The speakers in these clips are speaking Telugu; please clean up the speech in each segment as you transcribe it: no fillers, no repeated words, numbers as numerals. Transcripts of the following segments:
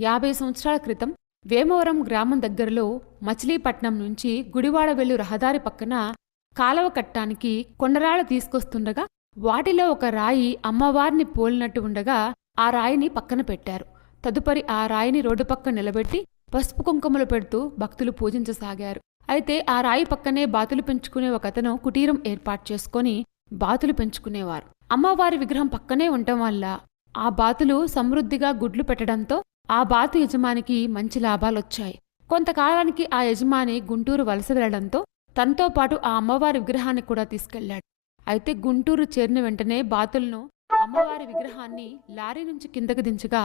50 సంవత్సరాల క్రితం వేమవరం గ్రామం దగ్గరలో మచిలీపట్నం నుంచి గుడివాడ వెళ్ళు రహదారి పక్కన కాలవ కట్టానికి కొండరాళ్ళు తీసుకొస్తుండగా వాటిలో ఒక రాయి అమ్మవారిని పోలినట్టు ఉండగా ఆ రాయిని పక్కన పెట్టారు. తదుపరి ఆ రాయిని రోడ్డు పక్కన నిలబెట్టి పసుపు కుంకుమలు పెడుతూ భక్తులు పూజించసాగారు. అయితే ఆ రాయి పక్కనే బాతులు పెంచుకునే ఒకతను కుటీరం ఏర్పాటు చేసుకుని బాతులు పెంచుకునేవారు. అమ్మవారి విగ్రహం పక్కనే ఉండటం వల్ల ఆ బాతులు సమృద్ధిగా గుడ్లు పెట్టడంతో ఆ బాతు యజమానికి మంచి లాభాలొచ్చాయి. కొంతకాలానికి ఆ యజమాని గుంటూరు వలస వెళ్లడంతో తనతో పాటు ఆ అమ్మవారి విగ్రహాన్ని కూడా తీసుకెళ్లాడు. అయితే గుంటూరు చేరిన వెంటనే బాతులను అమ్మవారి విగ్రహాన్ని లారీ నుంచి కిందకు దించగా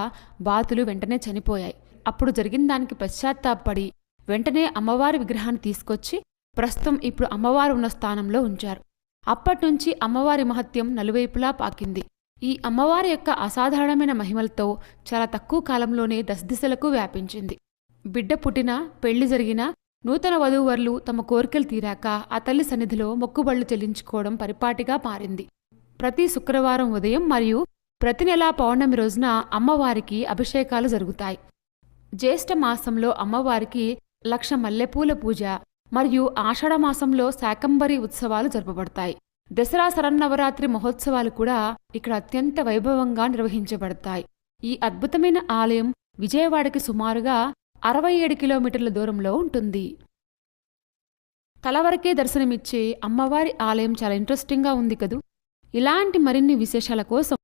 బాతులు వెంటనే చనిపోయాయి. అప్పుడు జరిగిన దానికి పశ్చాత్తాపడి వెంటనే అమ్మవారి విగ్రహాన్ని తీసుకొచ్చి ప్రస్తుతం ఇప్పుడు అమ్మవారు ఉన్న స్థానంలో ఉంచారు. అప్పట్నుంచి అమ్మవారి మహత్యం నలువైపులా పాకింది. ఈ అమ్మవారి యొక్క అసాధారణమైన మహిమలతో చాలా తక్కువ కాలంలోనే దశదిశలకు వ్యాపించింది. బిడ్డ పుట్టినా, పెళ్లి జరిగినా, నూతన వధూవరులు తమ కోరికలు తీరాక ఆ తల్లి సన్నిధిలో మొక్కుబళ్లు చెల్లించుకోవడం పరిపాటిగా మారింది. ప్రతి శుక్రవారం ఉదయం మరియు ప్రతి నెలా పౌర్ణమి రోజున అమ్మవారికి అభిషేకాలు జరుగుతాయి. జ్యేష్ఠ మాసంలో అమ్మవారికి 1,00,000 మల్లెపూల పూజ మరియు ఆషాఢమాసంలో శాకంబరి ఉత్సవాలు జరపబడతాయి. దసరా శరన్నవరాత్రి మహోత్సవాలు కూడా ఇక్కడ అత్యంత వైభవంగా నిర్వహించబడతాయి. ఈ అద్భుతమైన ఆలయం విజయవాడకి సుమారుగా 67 కిలోమీటర్ల దూరంలో ఉంటుంది. కలవరకే దర్శనమిచ్చే అమ్మవారి ఆలయం చాలా ఇంట్రెస్టింగ్గా ఉంది కదూ. ఇలాంటి మరిన్ని విశేషాల కోసం